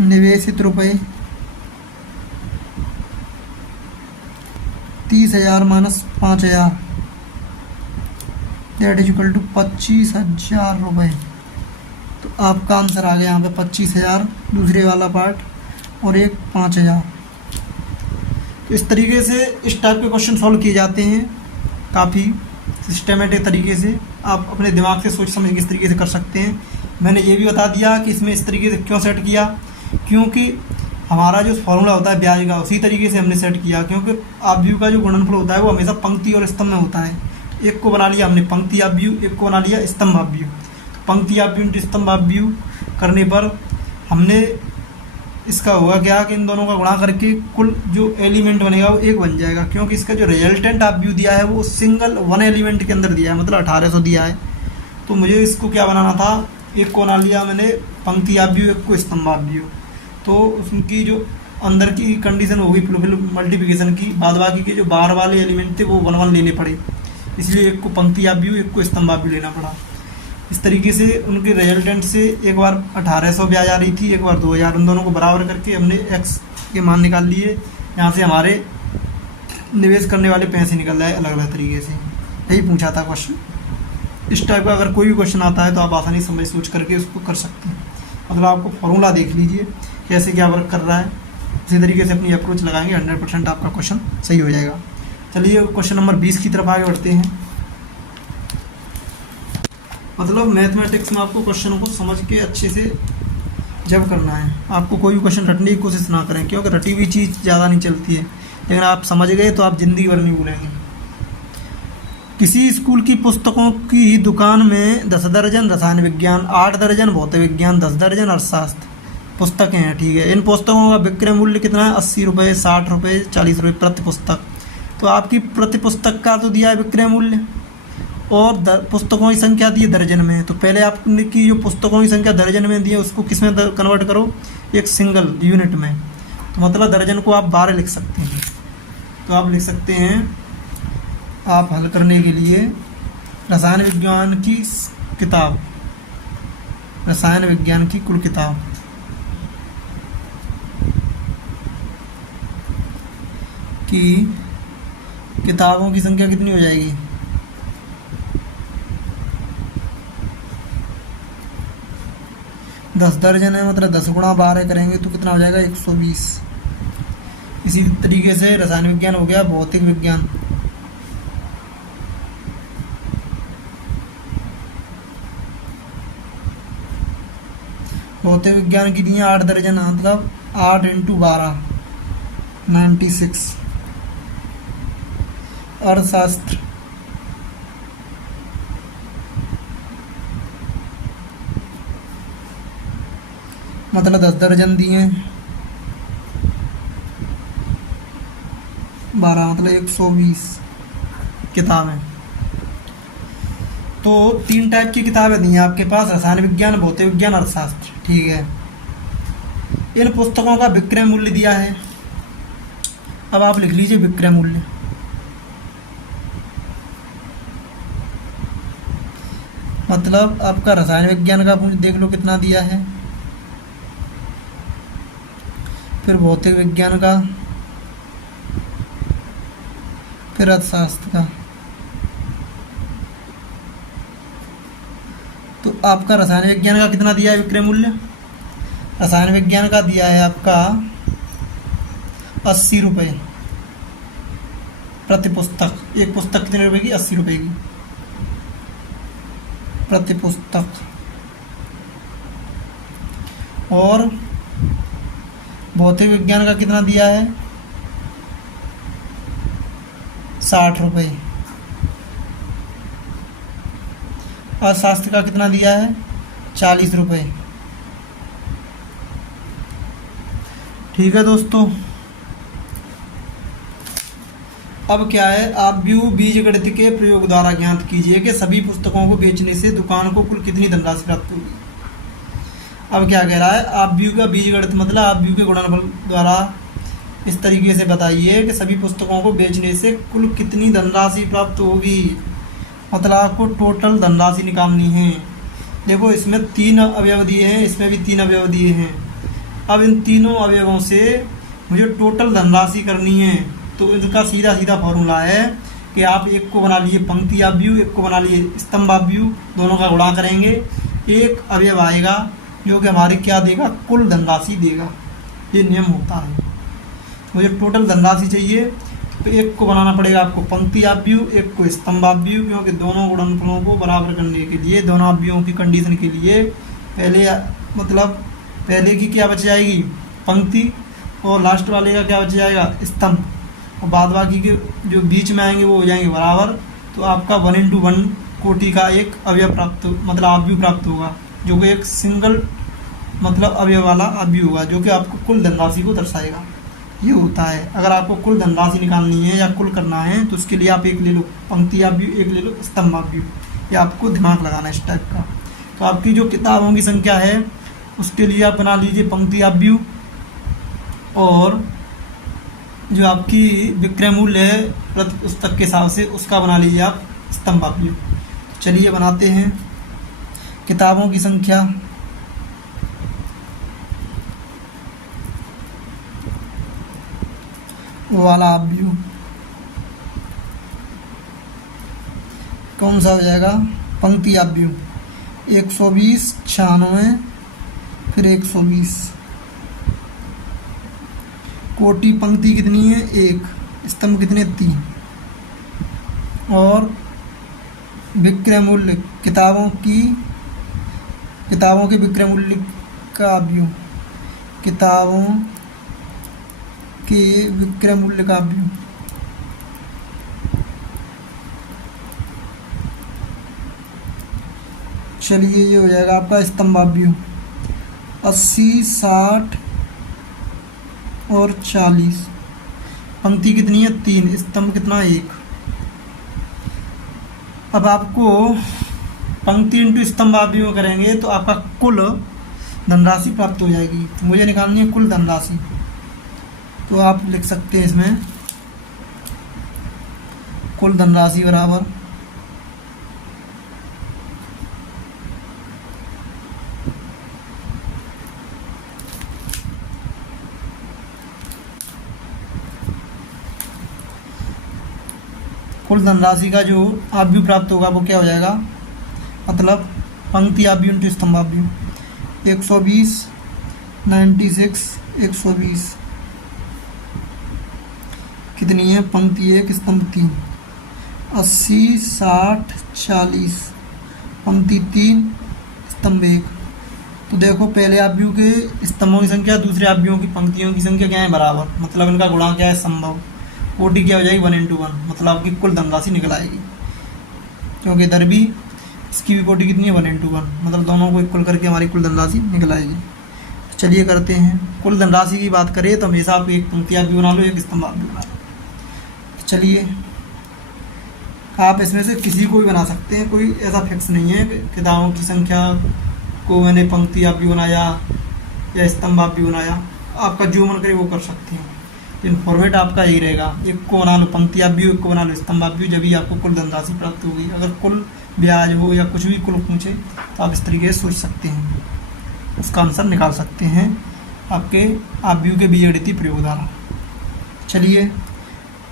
निवेशित रुपए 30,000 minus 5,000, that is equal to 25,000 रुपये। तो आपका आंसर आ गया यहाँ पे 25,000 दूसरे वाला पार्ट, और एक 5,000। तो इस तरीके से इस टाइप के क्वेश्चन सॉल्व किए जाते हैं, काफ़ी सिस्टमेटिक तरीके से। आप अपने दिमाग से सोच समझ के इस तरीके से कर सकते हैं। मैंने ये भी बता दिया कि इसमें इस तरीके से क्यों सेट किया, क्योंकि हमारा जो फॉर्मूला होता है ब्याज का उसी तरीके से हमने सेट किया, क्योंकि आव्यूह का जो गुणनफल होता है वो हमेशा पंक्ति और स्तंभ में होता है। एक को बना लिया हमने पंक्ति आव्यूह, एक को बना लिया स्तंभ आव्यूह। पंक्ति आव्यूह इंटू स्तंभ आव्यूह करने पर हमने इसका होगा क्या कि इन दोनों का गुणा करके कुल जो एलिमेंट बनेगा वो एक बन जाएगा, क्योंकि इसका जो रिजल्टेंट आव्यूह दिया है वो सिंगल 1 एलिमेंट के अंदर दिया है, मतलब 1800 दिया है। तो मुझे इसको क्या बनाना था, एक को बना लिया मैंने पंक्ति आव्यूह, एक को स्तंभ आव्यूह। तो उसकी जो अंदर की कंडीशन होगी फिर मल्टीप्लिकेशन की, बाद बाकी के जो बाहर वाले एलिमेंट थे वो 1 लेने पड़े, इसलिए एक को पंक्ति आव्यूह एक को स्तंभ आव्यूह लेना पड़ा। इस तरीके से उनके रिजल्टेंट से एक बार 1800 ब्याज आ रही थी, एक बार 2,000, उन दोनों को बराबर करके हमने x के मान निकाल लिए। यहाँ से हमारे निवेश करने वाले पैसे निकल जाए अलग अलग तरीके से। यही पूछा था क्वेश्चन। इस टाइप का अगर कोई भी क्वेश्चन आता है तो आप आसानी समझ सोच करके उसको कर सकते हैं। मतलब आपको फॉर्मूला देख लीजिए कैसे क्या वर्क कर रहा है, इसी तरीके से अपनी अप्रोच लगाएंगे, 100% आपका क्वेश्चन सही हो जाएगा। चलिए क्वेश्चन नंबर 20 की तरफ आगे बढ़ते हैं। मतलब मैथमेटिक्स में आपको क्वेश्चनों को समझ के अच्छे से जब करना है, आपको कोई भी क्वेश्चन रटने की कोशिश ना करें, क्योंकि रटी हुई चीज़ ज़्यादा नहीं चलती है, लेकिन आप समझ गए तो आप ज़िंदगी भर नहीं भूलेंगे। किसी स्कूल की पुस्तकों की दुकान में 10 दर्जन रसायन विज्ञान, 8 दर्जन भौतिक विज्ञान, 10 दर्जन अर्थशास्त्र पुस्तकें हैं, ठीक है। इन पुस्तकों का विक्रय मूल्य कितना है? 80 रुपये, 60 रुपये, 40 रुपये प्रति पुस्तक। तो आपकी प्रति पुस्तक का तो दिया है विक्रय मूल्य, और पुस्तकों की संख्या दी है दर्जन में। तो पहले आपने की जो पुस्तकों की संख्या दर्जन में दी है उसको किस में कन्वर्ट करो? एक सिंगल यूनिट में। तो मतलब दर्जन को आप 12 लिख सकते हैं। तो आप लिख सकते हैं, आप हल करने के लिए रसायन विज्ञान की किताब, रसायन विज्ञान की कुल किताब की किताबों की संख्या कितनी हो जाएगी? 10 दर्जन है, मतलब 10 गुणा 12 करेंगे तो कितना हो जाएगा? 120। इसी तरीके से रसायन विज्ञान हो गया, भौतिक विज्ञान, भौतिक विज्ञान की दी 8 दर्जन, मतलब 8 × 12 96 अर्थशास्त्र, मतलब 10 दर्जन दिए हैं, 12 मतलब 120 किताबें। तो 3 टाइप की किताबें दी हैं आपके पास, रसायन विज्ञान, भौतिक विज्ञान, अर्थशास्त्र, ठीक है। इन पुस्तकों का विक्रय मूल्य दिया है। अब आप लिख लीजिए विक्रय मूल्य। मतलब आपका रसायन विज्ञान का मूल्य देख लो कितना दिया है, फिर भौतिक विज्ञान का, फिर अर्थशास्त्र का। तो आपका रसायन विज्ञान का कितना दिया है विक्रय मूल्य? रसायन विज्ञान का दिया है आपका 80 रुपये प्रति पुस्तक। एक पुस्तक कितने रुपए की? 80 रुपये की प्रति पुस्तक। और भौतिक विज्ञान का कितना दिया है? 60 रुपये। अर्थशास्त्र का कितना दिया है? 40 रुपये। ठीक है दोस्तों। अब क्या है, आप बीजगणित के प्रयोग द्वारा ज्ञात कीजिए कि सभी पुस्तकों को बेचने से दुकान को कुल कितनी धनराशि प्राप्त होगी। अब क्या कह रहा है, आप का बीजगणित मतलब आप के गुणनफल द्वारा इस तरीके से बताइए कि सभी पुस्तकों को बेचने से कुल कितनी धनराशि प्राप्त होगी। मतलब आपको टोटल धनराशि निकालनी है। देखो इसमें 3 अवयव दिए हैं, इसमें भी 3 अवयव दिए हैं। अब इन तीनों अवयवों से मुझे टोटल धनराशि करनी है। तो इनका सीधा सीधा फॉर्मूला है कि आप एक को बना लिए पंक्ति अवयव, एक को बना लिए स्तंभ अवयव, दोनों का गुणा करेंगे, एक अवयव आएगा जो कि हमारे क्या देगा? कुल धनराशि देगा। ये नियम होता है। मुझे टोटल धनराशि चाहिए तो एक को बनाना पड़ेगा आपको पंक्ति अवयव, एक को स्तंभ अवयव, क्योंकि दोनों गुणनफलों को बराबर करने के लिए, दोनों अवयवों की कंडीशन के लिए पहले की क्या बच जाएगी? पंक्ति, और लास्ट वाले का क्या बच जाएगा? स्तंभ, और बाद बाकी के जो बीच में आएंगे वो हो जाएंगे बराबर। तो आपका 1:1 कोटि का एक अवयव प्राप्त होगा, जो कि एक सिंगल अवयव वाला अवयव होगा, जो कि आपको कुल धनराशि को दर्शाएगा। ये होता है। अगर आपको कुल धनराशि निकालनी है या कुल करना है तो उसके लिए आप एक ले लो पंक्ति अवयव, एक ले लो स्तंभ अवयव। ये आपको दिमाग लगाना है इस टाइप का। तो आपकी जो किताबों की संख्या है उसके लिए आप बना लीजिए पंक्ति अवयव, और जो आपकी विक्रय मूल्य है प्रति पुस्तक के हिसाब से उसका बना लीजिए आप स्तंभ अवयव। चलिए बनाते हैं किताबों की संख्या। वाला अवयव कौन सा हो जाएगा? पंक्ति अवयव 120, 96, फिर 120। कोटि पंक्ति कितनी है? 1, स्तंभ कितने? 3। और विक्रय मूल्य किताबों के विक्रय मूल्य का अवयव, किताबों के विक्रय मूल्य का अवयव चलिए ये हो जाएगा आपका स्तंभ अवयव 80, 60 और 40। पंक्ति कितनी है? 3, स्तंभ कितना? 1। अब आपको पंक्ति इंटू स्तंभ अवयव करेंगे तो आपका कुल धनराशि प्राप्त हो जाएगी। तो मुझे निकालनी है कुल धनराशि। तो आप लिख सकते हैं इसमें कुल धनराशि बराबर कुल धनराशि का जो अवयव प्राप्त होगा वो क्या हो जाएगा? मतलब पंक्ति अवयव इंटू स्तंभ अवयव 120, 96, 120 कितनी है? पंक्ति 1, स्तंभ 3। 80, 60, 40 पंक्ति 3, स्तंभ 1। तो देखो पहले आव्यूह के स्तंभों की संख्या दूसरे आव्यूहों की पंक्तियों की संख्या क्या है बराबर, मतलब इनका गुणा क्या है संभव। कोटि क्या हो जाएगी 1 × 1, मतलब आपकी कुल धनराशि निकल आएगी, क्योंकि इधर भी इसकी भी कोटि कितनी है 1 × 1, मतलब दोनों को इक्वल करके हमारी कुल धनराशि निकल आएगी। चलिए करते हैं। कुल धनराशि की बात करें तो हमेशा आप एक पंक्ति आव्यूह बना लो, एक स्तंभ आव्यूह बना लो। चलिए आप इसमें से किसी को भी बना सकते हैं, कोई ऐसा फिक्स नहीं है कि किताबों की संख्या को मैंने पंक्ति आव्यूह बनाया या स्तंभ आव्यूह बनाया, आपका जो मन करे वो कर सकते हैं, लेकिन फॉर्मेट आपका यही रहेगा, एक को बना लो पंक्ति आव्यूह, एक को बना लो स्तंभ आव्यूह, जब भी आपको कुल धनराशि प्राप्त होगी। अगर कुल ब्याज हो या कुछ भी कुल पूछे तो आप इस तरीके से सोच सकते हैं, उसका आंसर निकाल सकते हैं आपके आव्यूह के बीजगणितीय प्रयोग द्वारा। चलिए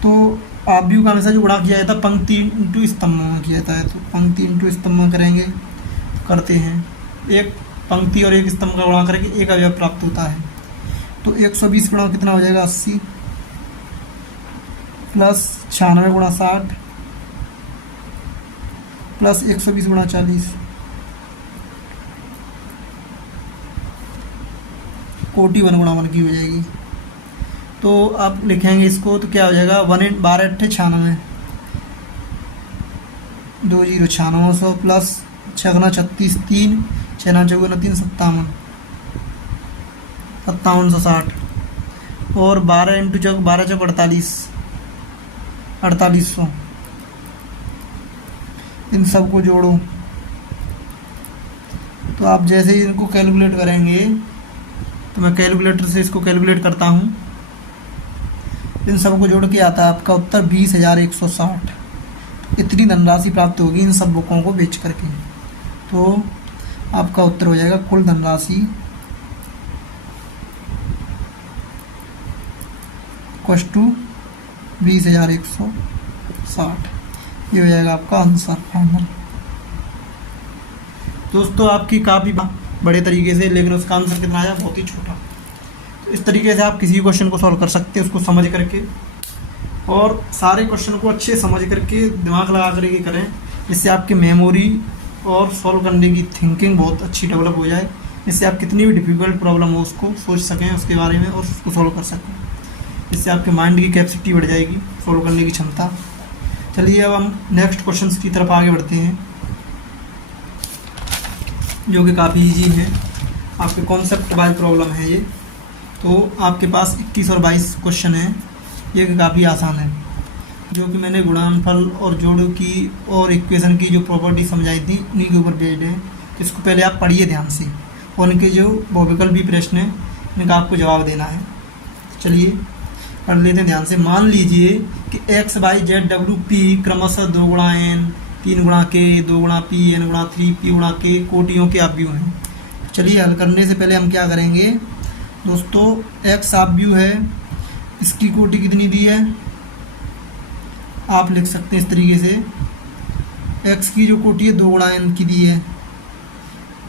तो आव्यूह का हमेशा जो गुणा किया जाता है पंक्ति इंटू स्तंभ में किया जाता है, तो पंक्ति इंटू स्तंभ में करेंगे, करते हैं। एक पंक्ति और एक स्तंभ का गुणा करके एक अवयव प्राप्त होता है, तो 120 गुणा कितना हो जाएगा 80 प्लस 96 गुणा 60 प्लस 120 गुणा 40, कोटि 1 × 1 की हो जाएगी। तो आप लिखेंगे इसको तो क्या हो जाएगा 1 12 8 96 2 0 9600 प्लस 6 × 36 3 6 × 4 3 57 5760 और 12 × 12 × 48 4800। इन सब को जोड़ो तो आप जैसे ही इनको कैलकुलेट करेंगे, तो मैं कैलकुलेटर से इसको कैलकुलेट करता हूँ, इन सब को जोड़ के आता है आपका उत्तर 20,160। इतनी धनराशि प्राप्त होगी इन सब बुकों को बेच करके, तो आपका उत्तर हो जाएगा कुल धनराशि = 20,160। ये हो जाएगा आपका आंसर फाइनल। दोस्तों आपकी काफ़ी बड़े तरीके से, लेकिन उसका आंसर कितना आया बहुत ही छोटा। तो इस तरीके से आप किसी भी क्वेश्चन को सॉल्व कर सकते हैं, उसको समझ करके, और सारे क्वेश्चन को अच्छे समझ करके दिमाग लगा करके करें, जिससे आपकी मेमोरी और सॉल्व करने की थिंकिंग बहुत अच्छी डेवलप हो जाए, जिससे आप कितनी भी डिफ़िकल्ट प्रॉब्लम हो उसको सोच सकें उसके बारे में और उसको सॉल्व कर सकें, जिससे आपके माइंड की कैपेसिटी बढ़ जाएगी, सॉल्व करने की क्षमता। चलिए अब हम नेक्स्ट क्वेश्चन की तरफ आगे बढ़ते हैं, जो कि काफ़ी ईजी है, आपके कॉन्सेप्ट वाइज प्रॉब्लम है ये। तो आपके पास 21 और 22 क्वेश्चन है, ये काफ़ी आसान है, जो कि मैंने गुणनफल और जोड़ की और इक्वेशन की जो प्रॉपर्टी समझाई थी उन्हीं के ऊपर बेस्ड है। तो इसको पहले आप पढ़िए ध्यान से, और उनके जो बहुविकल्प भी प्रश्न है इनका आपको जवाब देना है। चलिए पढ़ लेते हैं ध्यान से। मान लीजिए कि x y z w p क्रमशः 2 × n 3 × k 2 × p n × 3 p × k कोटियों के आव्यूह हैं। चलिए हल करने से पहले हम क्या करेंगे दोस्तों, x आव्यूह है, इसकी कोटि कितनी दी है आप लिख सकते हैं इस तरीके से, x की जो कोटि है 2 × n की दी है,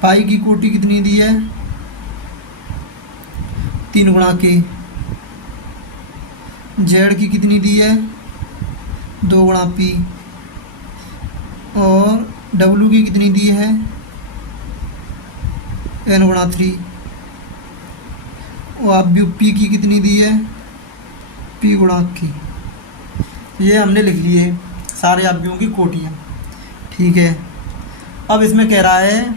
पाई की कोटि कितनी दी है 3 × k, z की कितनी दी है 2 × p, और w की कितनी दी है n × 3, और आव्यूह p की कितनी दी है p × k। ये हमने लिख लिए सारे आव्यूहों की कोटियाँ, ठीक है। अब इसमें कह रहा है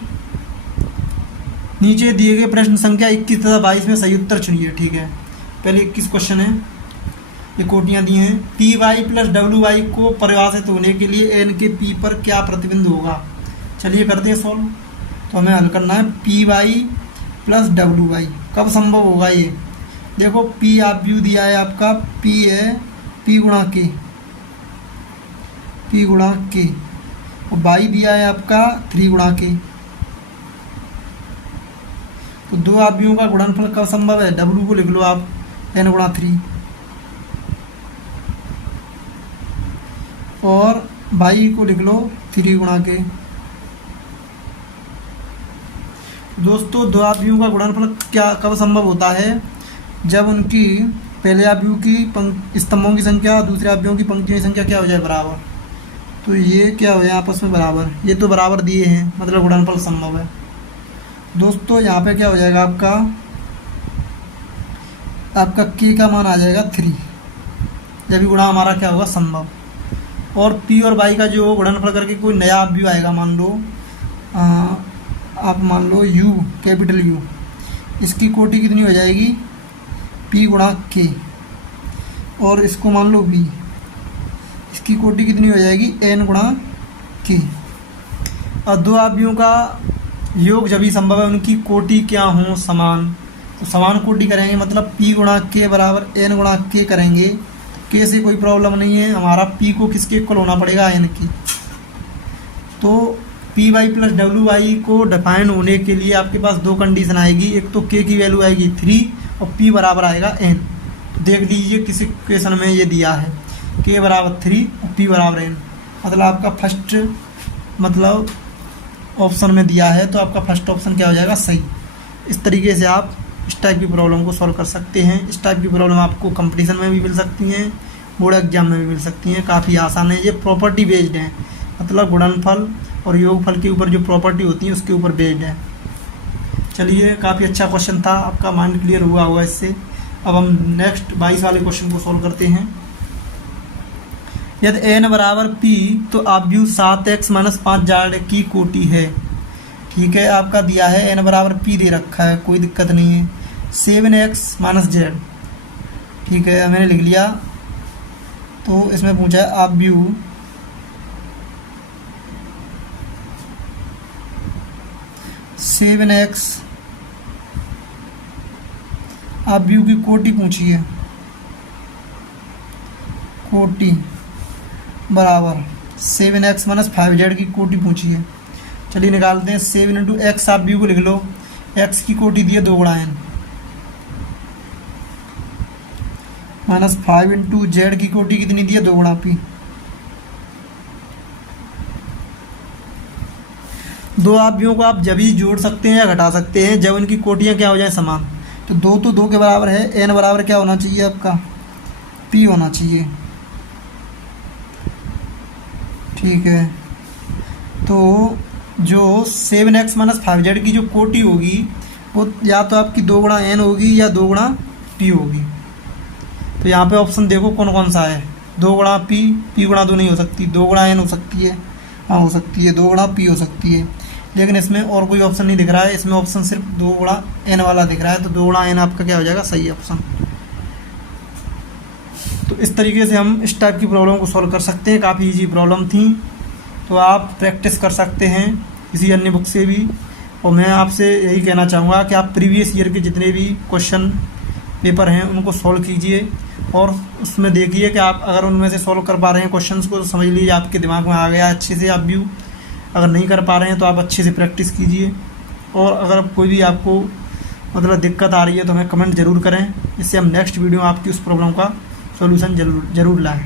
नीचे दिए गए प्रश्न संख्या 21 तथा 22 में सही उत्तर चुनिए, ठीक है। पहले 21 क्वेश्चन है, ये कोटियाँ दी हैं। P Y plus W Y को परिभाषित होने के लिए एन के पी पर क्या प्रतिबिंब होगा। चलिए करते हैं सॉल्व। तो हमें हल करना है P Y plus W Y, कब संभव होगा ये। देखो पी आव्यूह दिया है आपका, पी है पी × के, और वाई दिया है आपका 3 × के। तो दो आव्यूहों का गुणनफल कब संभव है, डब्ल्यू को लिख लो आप n × 3 और वाई को लिख लो 3 × के। दोस्तों दो आव्यूहों का गुणनफल क्या कब संभव होता है, जब उनकी पहले आव्यूह की स्तंभों की संख्या दूसरे आव्यूहों की पंक्तियों की संख्या क्या हो जाए बराबर। तो ये क्या हो जाए आपस में बराबर, ये तो बराबर दिए हैं, मतलब गुणनफल संभव है। दोस्तों यहाँ पे क्या हो जाएगा, आपका के का मान आ जाएगा 3, जब भी गुणा हमारा क्या होगा संभव। और पी और वाई का जो गुणनफल करके कोई नया आप भी आएगा, मान लो आप मान लो यू, कैपिटल यू, इसकी कोटि कितनी हो जाएगी, पी गुणा के। और इसको मान लो वी, इसकी कोटि कितनी हो जाएगी, एन गुणा के। और दो आव्यूहों का योग जब भी संभव है उनकी कोटि क्या हो, समान। तो समान कोटि करेंगे, मतलब पी गुणा के बराबर एन गुणा के करेंगे। के से कोई प्रॉब्लम नहीं है, हमारा पी को किसके इक्वल होना पड़ेगा, एन की। तो P Y plus W Y को डिफाइन होने के लिए आपके पास दो कंडीशन आएगी, एक तो के की वैल्यू आएगी 3 और पी बराबर आएगा एन। तो देख लीजिए किसी क्वेश्चन में ये दिया है के बराबर 3 और पी बराबर एन, मतलब आपका फर्स्ट मतलब ऑप्शन में दिया है, तो आपका फर्स्ट ऑप्शन क्या हो जाएगा, सही। इस तरीके से आप इस टाइप की प्रॉब्लम को सॉल्व कर सकते हैं। इस टाइप की प्रॉब्लम आपको कंपटीशन में भी मिल सकती हैं, बोर्ड एग्जाम में भी मिल सकती हैं। काफ़ी आसान है, ये प्रॉपर्टी बेस्ड है, मतलब गुणनफल और योगफल के ऊपर जो प्रॉपर्टी होती है उसके ऊपर बेस्ड है। चलिए, काफ़ी अच्छा क्वेश्चन था, आपका माइंड क्लियर हुआ होगा इससे। अब हम नेक्स्ट 22 वाले क्वेश्चन को सॉल्व करते हैं। यदि एन बराबर पी तो आव्यूह 7x - 5 जेड की कोटि है। ठीक है, आपका दिया है एन बराबर पी दे रखा है, कोई दिक्कत नहीं है। 7x - z, ठीक है, मैंने लिख लिया। तो इसमें पूछा है आव्यूह 7x, आव्यूह की कोटि पूछी है, कोटि बराबर 7x - 5z की कोटि पूछी है। चलिए निकालते हैं। 7 × x, आव्यूह को लिख लो, x की कोटि दी है 2 गुणा n, माइनस 5 × z की कोटि कितनी दी है, 2 गुणा p। दो आव्यूहों को आप जब ही जोड़ सकते हैं या घटा सकते हैं जब उनकी कोटियाँ क्या हो जाए, समान। तो 2 तो 2 के बराबर है, n बराबर क्या होना चाहिए, आपका p होना चाहिए। ठीक है, तो जो 7x - 5z की जो कोटि होगी वो या तो आपकी 2 गुणा n होगी या 2 गुणा p होगी। तो यहाँ पे ऑप्शन देखो कौन कौन सा है, 2 गुणा p गुणा 2 नहीं हो सकती, 2 गुणा n हो सकती है, हाँ हो सकती है, 2 गुणा p हो सकती है, लेकिन इसमें और कोई ऑप्शन नहीं दिख रहा है। इसमें ऑप्शन सिर्फ 2 गुणा n वाला दिख रहा है, तो 2 गुणा n आपका क्या हो जाएगा, सही ऑप्शन। तो इस तरीके से हम इस टाइप की प्रॉब्लम को सॉल्व कर सकते हैं। काफ़ी इजी प्रॉब्लम थी, तो आप प्रैक्टिस कर सकते हैं किसी अन्य बुक से भी। और मैं आपसे यही कहना चाहूँगा कि आप प्रीवियस ईयर के जितने भी क्वेश्चन पेपर हैं उनको सॉल्व कीजिए और उसमें देखिए कि आप अगर उनमें से सॉल्व कर पा रहे हैं क्वेश्चंस को तो समझ लीजिए आपके दिमाग में आ गया अच्छे से। आप व्यू अगर नहीं कर पा रहे हैं तो आप अच्छे से प्रैक्टिस कीजिए। और अगर कोई भी आपको मतलब दिक्कत आ रही है तो हमें कमेंट ज़रूर करें, इससे हम नेक्स्ट वीडियो में आपकी उस प्रॉब्लम का सॉल्यूशन ज़रूर लाएँ।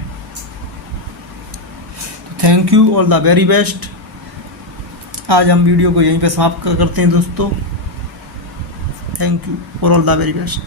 तो thank you, all the very best. आज हम वीडियो को यहीं पे समाप्त करते हैं दोस्तों। Thank you for all the very best.